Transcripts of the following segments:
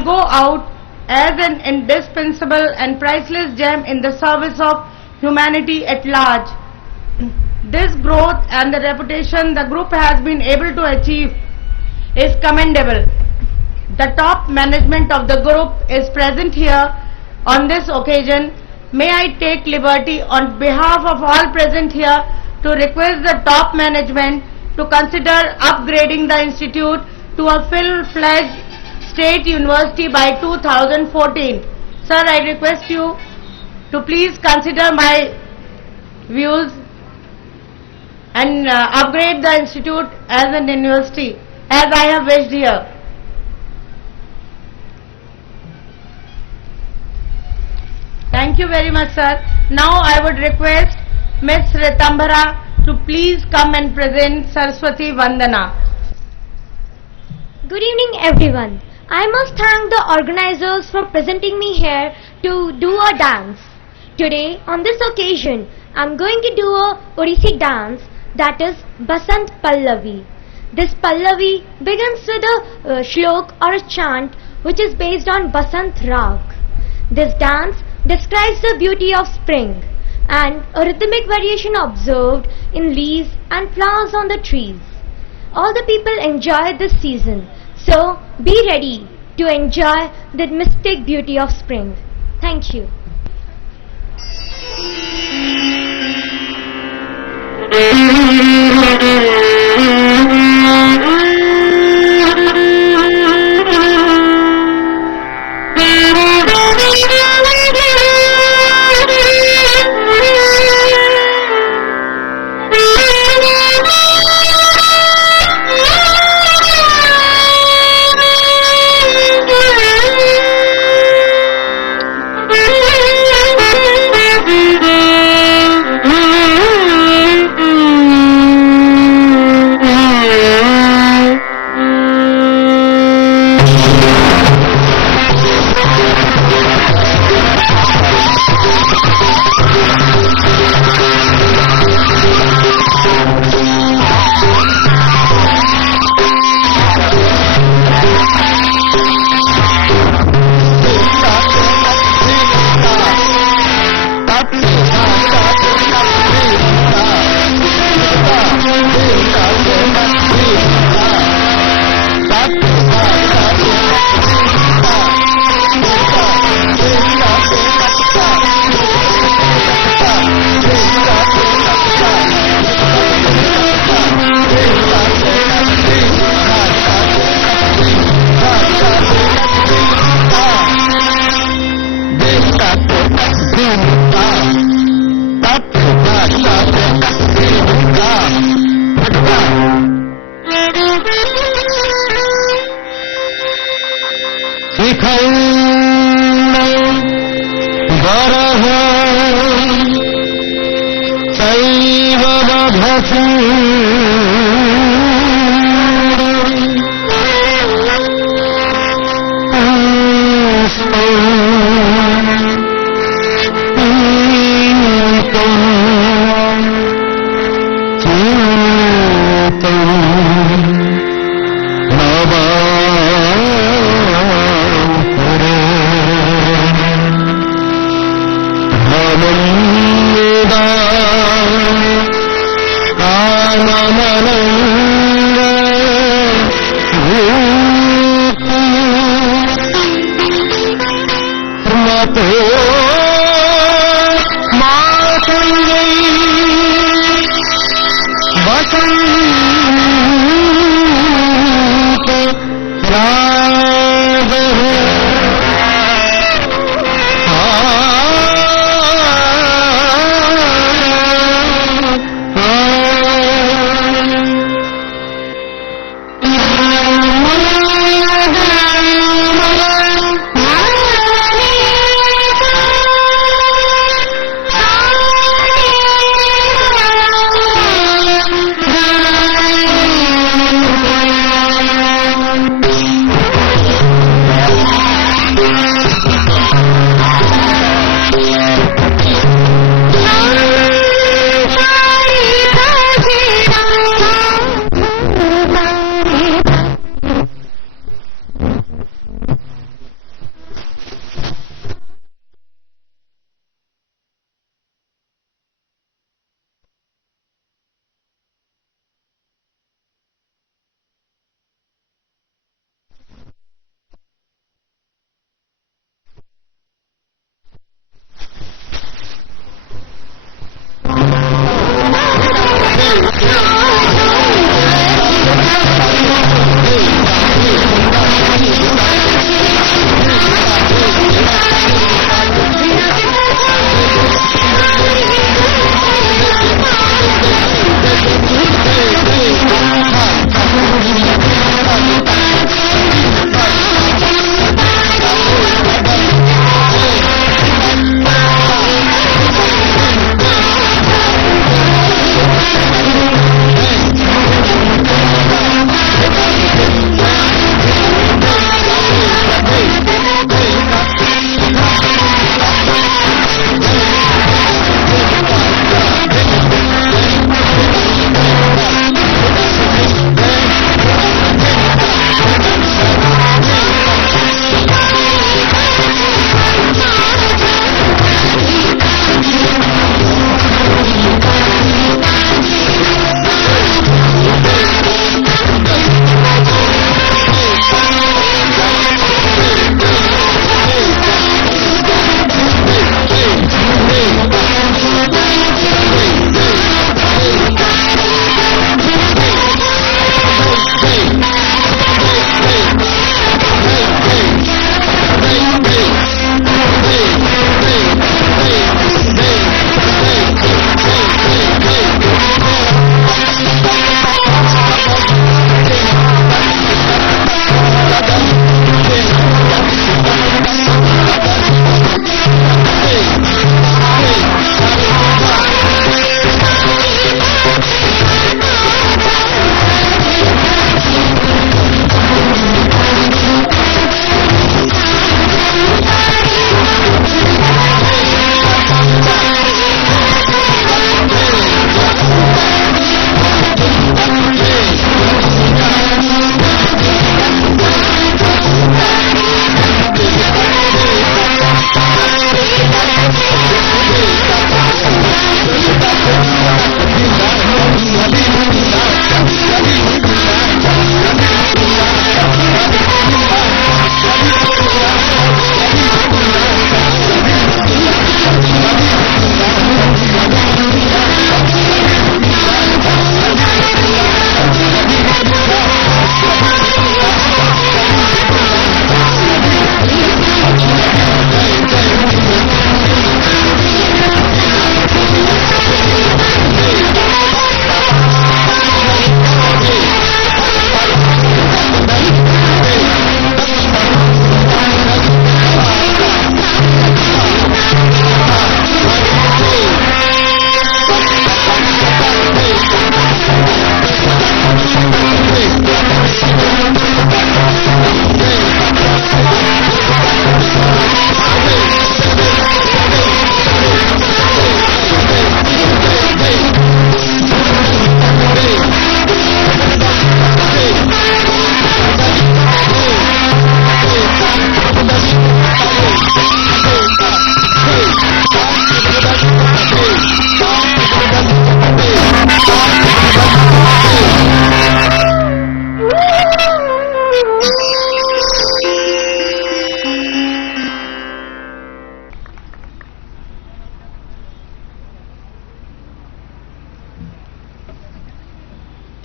shall go out as an indispensable and priceless gem in the service of humanity at large. This growth and the reputation the group has been able to achieve is commendable. The top management of the group is present here on this occasion. May I take liberty on behalf of all present here to request the top management to consider upgrading the institute to a full-fledged state university by 2014. Sir, I request you to please consider my views and upgrade the institute as an university as I have wished here. Thank you very much, sir. Now I would request Ms. Ritambara to please come and present Saraswati Vandana. Good evening, everyone. I must thank the organizers for presenting me here to do a dance. Today, on this occasion, I am going to do a Odissi dance, that is Basant Pallavi. This Pallavi begins with a shlok or a chant which is based on Basant Rag. This dance describes the beauty of spring and a rhythmic variation observed in leaves and flowers on the trees. All the people enjoy this season, so be ready to enjoy the mystic beauty of spring. Thank you.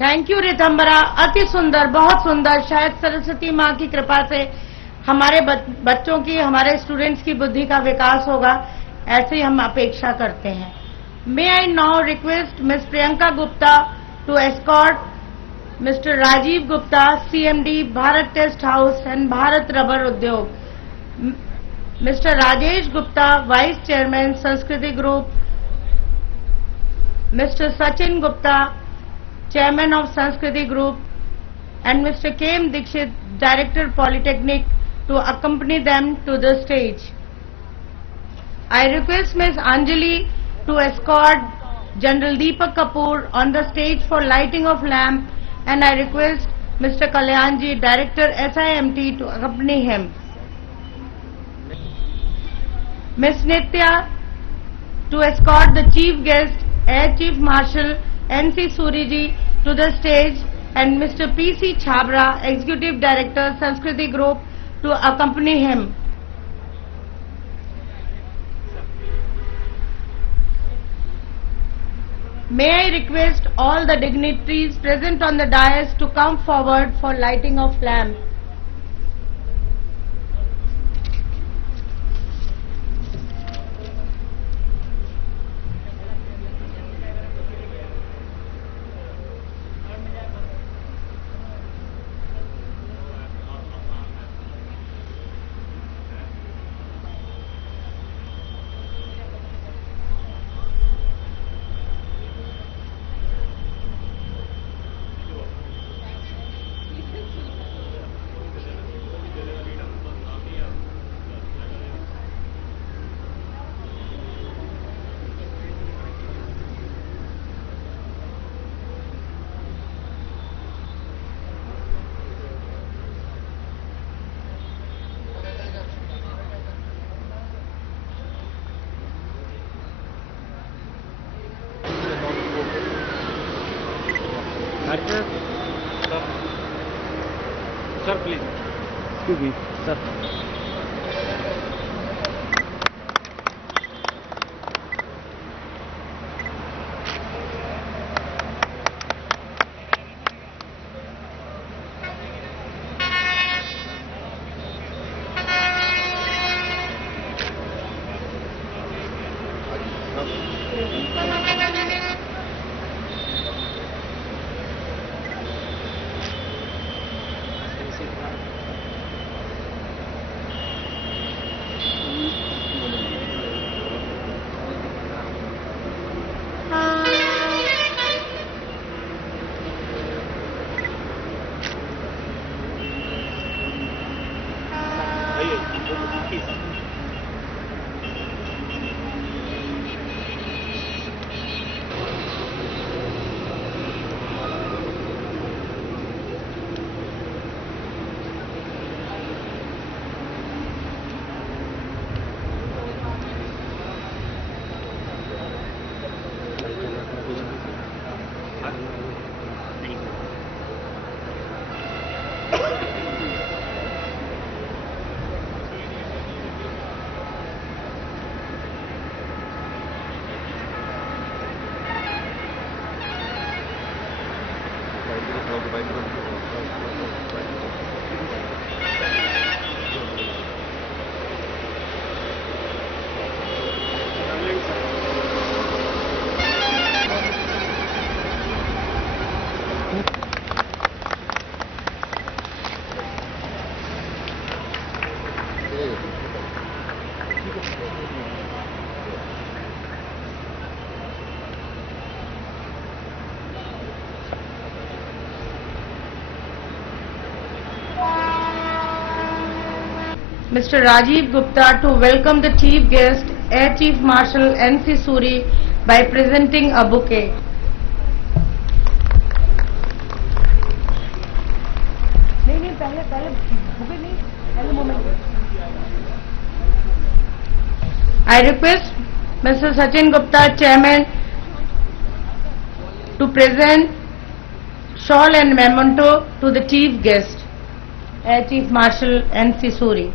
Thank you Ritambara, अति सुंदर, बहुत सुंदर। शायद सरस्वती माँ की कृपा से हमारे बच्चों की, हमारे स्टूडेंट्स की बुद्धि का विकास होगा, ऐसे ही हम अपेक्षा करते हैं। May I now request Miss Priyanka Gupta to escort Mister Rajiv Gupta, CMD, Bharat Test House and Bharat Rubber Udyog, Mister Rajesh Gupta, vice chairman, Sanskriti Group, Mr. Sachin Gupta, Chairman of Sanskriti Group, and Mr. K.M. Dixit, Director Polytechnic, to accompany them to the stage. I request Ms. Anjali to escort General Deepak Kapoor on the stage for lighting of lamp, and I request Mr. Kalyanji, Director SIMT, to accompany him. Ms. Nitya to escort the Chief Guest, Air Chief Marshal N.C. Suriji, to the stage, and Mr. P.C. Chabra, Executive Director, Sanskriti Group, to accompany him. May I request all the dignitaries present on the dais to come forward for lighting of lamp. Sir, sir, please. Excuse me, sir. Mr. Rajiv Gupta to welcome the Chief Guest, Air Chief Marshal N.C. Suri, by presenting a bouquet. I request Mr. Sachin Gupta, Chairman, to present shawl and memento to the Chief Guest, Air Chief Marshal N.C. Suri.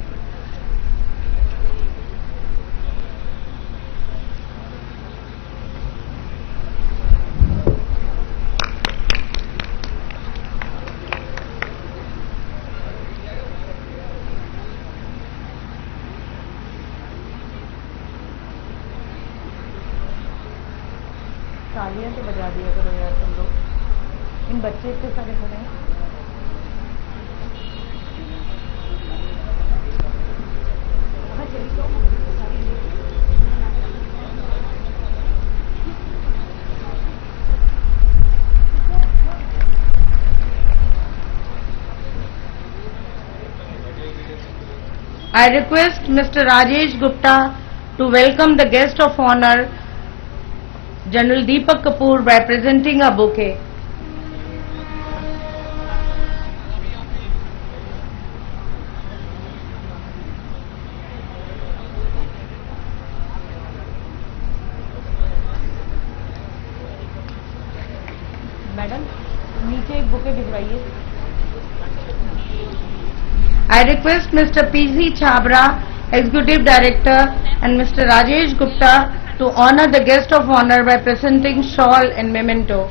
तालियां तो बजा दिया करो यार तुम लोग, इन बच्चे इतने सारे खड़े हैं। हाँ, चलिए तो सारी लेके। I request Mr. Rajesh Gupta to welcome the guest of honor, General Deepak Kapoor, by presenting a bouquet. Madam, नीचे एक bouquet भिजवाइए। I request Mr. P.C. Chabra, Executive Director, and Mr. Rajesh Gupta to honor the guest of honor by presenting shawl and memento.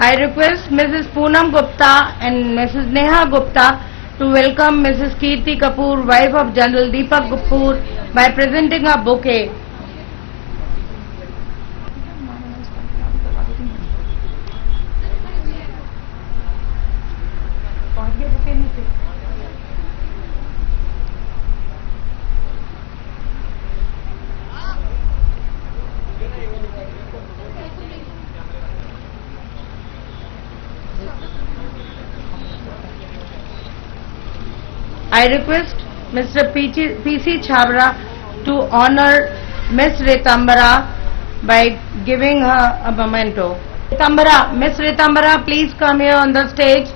I request Mrs. Poonam Gupta and Mrs. Neha Gupta to welcome Mrs. Kirti Kapoor, wife of General Deepak Kapoor, by presenting a bouquet. I request Mr. P.C. Chabra to honor Miss Retambara by giving her a memento. Retambara, Miss Retambara, please come here on the stage.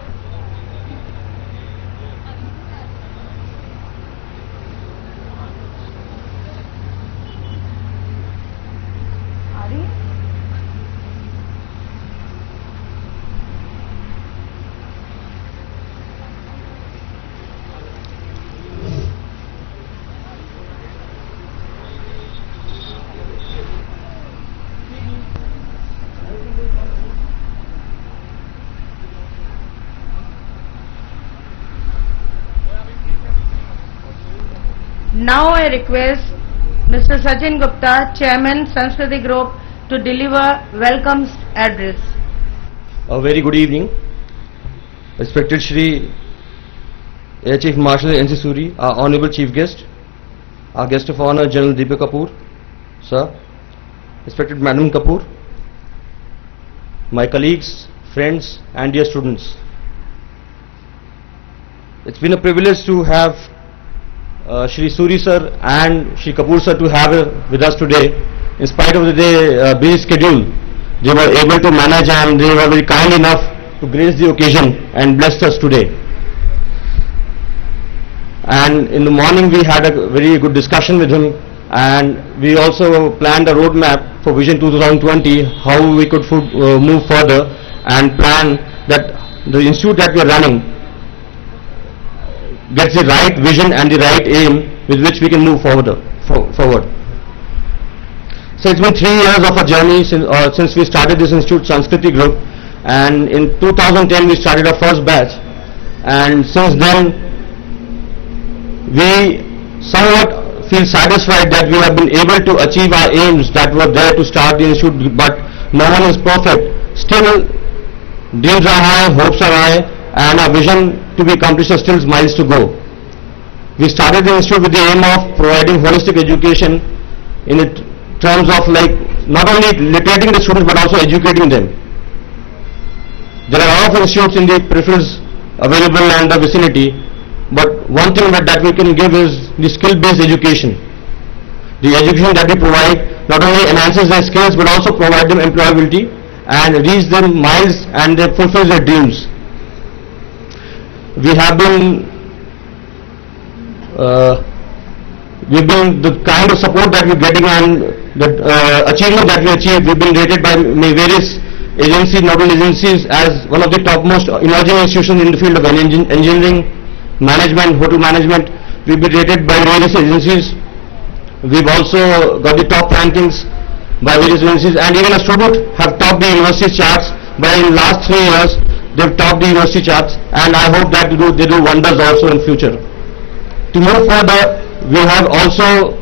Now I request Mr. Sachin Gupta, Chairman, Sanskriti Group, to deliver welcome address. A very good evening. Respected Shri Air Chief Marshal N.C. Suri, our Honorable Chief Guest, our Guest of Honor General Deepak Kapoor, Sir, Respected Madam Kapoor, my colleagues, friends and dear students. It's been a privilege to have Shri Suri sir and Shri Kapoor sir to have with us today. In spite of the day busy schedule, they were able to manage and they were very kind enough to grace the occasion and bless us today. And in the morning we had a very good discussion with him, and we also planned a roadmap for Vision 2020, how we could move further and plan that the institute that we are running gets the right vision and the right aim with which we can move forward. So it's been 3 years of a journey since we started this institute, Sanskriti Group, and in 2010 we started our first batch, and since then we somewhat feel satisfied that we have been able to achieve our aims that were there to start the institute, but no one is perfect. Still, dreams are high, hopes are high, and our vision to be accomplished are still miles to go. We started the institute with the aim of providing holistic education in terms of like not only literating the students but also educating them. There are a lot of institutes in the peripherals available in the vicinity, but one thing that we can give is the skill-based education. The education that we provide not only enhances their skills but also provide them employability and reach their miles and they fulfill their dreams. We have been the kind of support that we're getting and the achievement that we achieved. We've been rated by various agencies, nodal agencies, as one of the topmost emerging institutions in the field of engineering, management, hotel management. We've been rated by various agencies. We've also got the top rankings by various agencies, and even a student have topped the university charts. But in last 3 years, they've topped the university charts, and I hope that they do wonders also in future. To move further, we have also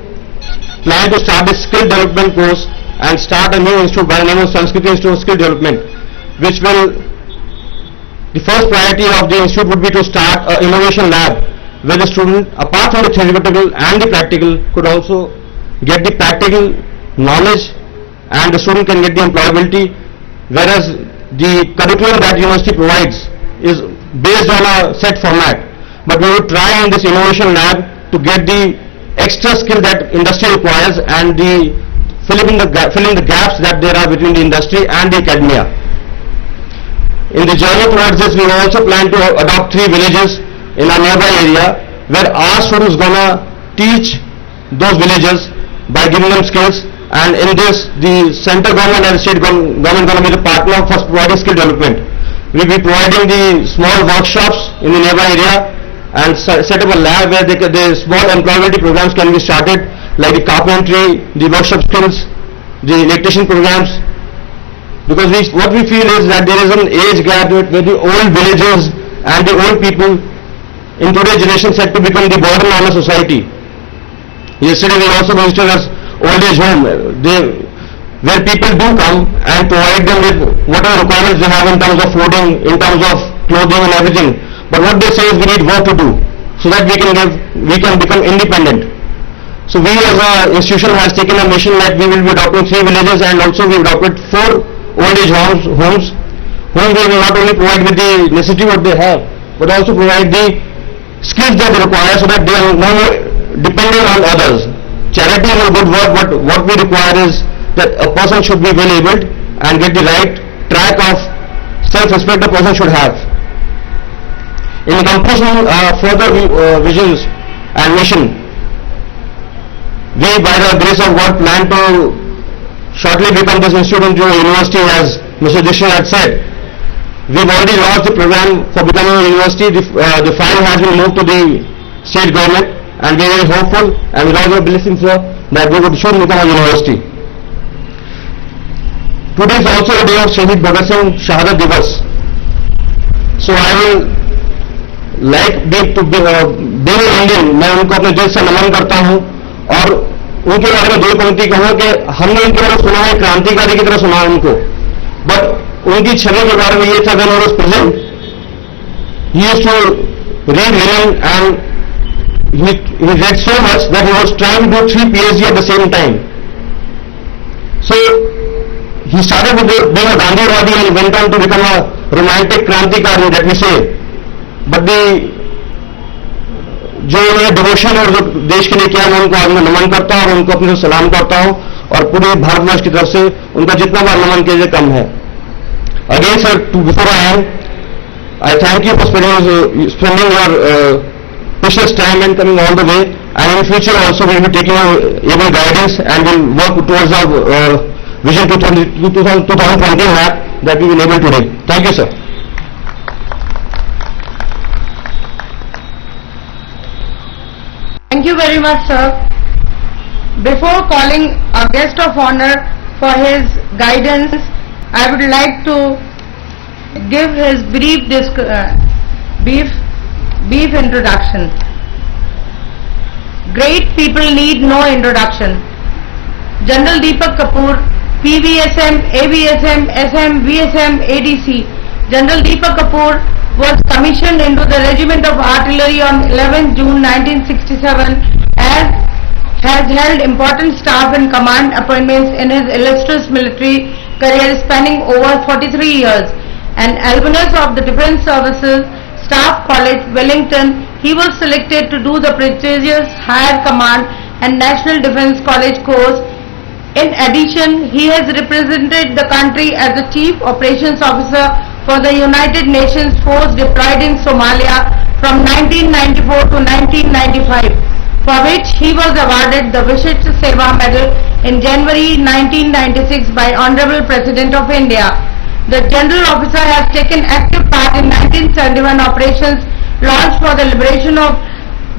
planned to start a skill development course and start a new institute by the name of Sanskriti Institute of Skill Development, which will, the first priority of the institute would be to start an innovation lab, where the student, apart from the theoretical and the practical, could also get the practical knowledge, and the student can get the employability, whereas the curriculum that university provides is based on a set format. But we would try in this innovation lab to get the extra skill that industry requires and the filling the gaps that there are between the industry and the academia. In the journey towards this, we also plan to adopt 3 villages in our nearby area, where our students gonna teach those villages by giving them skills, and in this the central government and state government gonna be the partner for providing skill development. We will be providing the small workshops in the nearby area and set up a lab where the small employability programs can be started, like the carpentry, the workshop skills, the electrician programs. Because what we feel is that there is an age gap where the old villages and the old people in today's generation set to become the burden on a society. Yesterday we also visited an old age home where people do come and provide them with whatever requirements they have in terms of fooding, in terms of clothing and everything. But what they say is we need work to do so that we can become independent. So we as an institution has taken a mission that we will be adopting 3 villages, and also we adopted 4 old age homes whom we will not only provide with the necessity what they have, but also provide the skills that they require so that they are no more dependent on others. Charity is a good work, but what we require is that a person should be well abled and get the right track of self-respect a person should have. In accomplishing further visions and mission, we, by the grace of God, plan to shortly become this institute into a university, as Mr. Dixit had said. We've already launched the program for becoming a university. The file has been moved to the state government, and we are very hopeful and with all our blessings, sir, that we would soon become a university. Today is also a day of Shaheed Bhagat Singh Shahadat Divas. So I will being an Indian, मैं उनको अपने दिल से नमन करता हूँ, और उनके बारे में 2 पंक्ति कहूँ कि हमने उनके बारे में सुना है, क्रांतिकारी की तरह सुना है उनको, बट उनकी छवि के बारे में ये था, when he was present, he used to read Lenin, and he read so much that he was trying to do 3 PhD at the same time. So he started with being a Gandhiwadi and went on to become a romantic क्रांतिकारी that we say. But जो उन्होंने devotion और जो देश के लिए किया, मैं उनको आज नमन करता हूँ और उनको अपने से सलाम करता हूँ, और पूरे भारतवर्ष की तरफ से उनका जितना बार नमन कीजिए कम है. Again, sir, before I thank you for spending your precious time and coming all the way, and in future also we will be taking your guidance and will work towards our vision 2020 map that we will able today. Thank you, sir. Thank you very much, sir. Before calling our guest of honor for his guidance, I would like to give his brief introduction. Great people need no introduction. General Deepak Kapoor, PVSM, AVSM, SM, VSM, ADC. General Deepak Kapoor was commissioned into the Regiment of Artillery on 11 June 1967 and has held important staff and command appointments in his illustrious military career spanning over 43 years. An alumnus of the Defence Services Staff College, Wellington, he was selected to do the prestigious Higher Command and National Defence College course In addition, he has represented the country as the Chief Operations Officer for the United Nations force deployed in Somalia from 1994 to 1995, for which he was awarded the Vishisht Seva Medal in January 1996 by Honorable President of India. The General Officer has taken active part in 1971 operations launched for the liberation of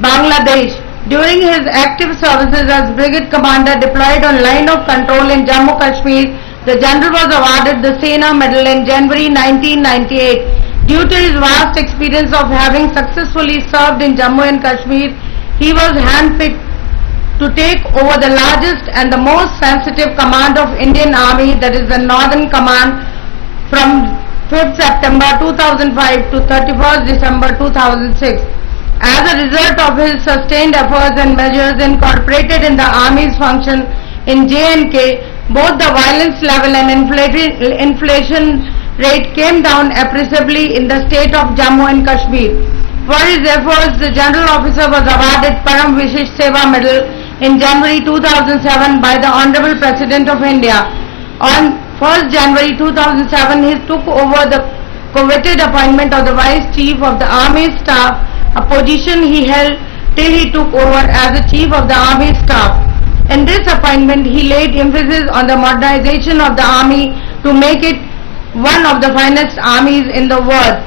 Bangladesh. During his active services as Brigade Commander deployed on line of control in Jammu Kashmir, the General was awarded the Sena Medal in January 1998. Due to his vast experience of having successfully served in Jammu and Kashmir, he was handpicked to take over the largest and the most sensitive command of Indian Army, that is the Northern Command, from 5th September 2005 to 31st December 2006. As a result of his sustained efforts and measures incorporated in the Army's function in J&K, both the violence level and inflation rate came down appreciably in the state of Jammu and Kashmir. For his efforts, the General Officer was awarded Param Vishisht Seva Medal in January 2007 by the Honorable President of India. On 1st January 2007, he took over the coveted appointment of the Vice Chief of the Army Staff, a position he held till he took over as the Chief of the Army Staff. In this appointment, he laid emphasis on the modernization of the Army to make it one of the finest armies in the world.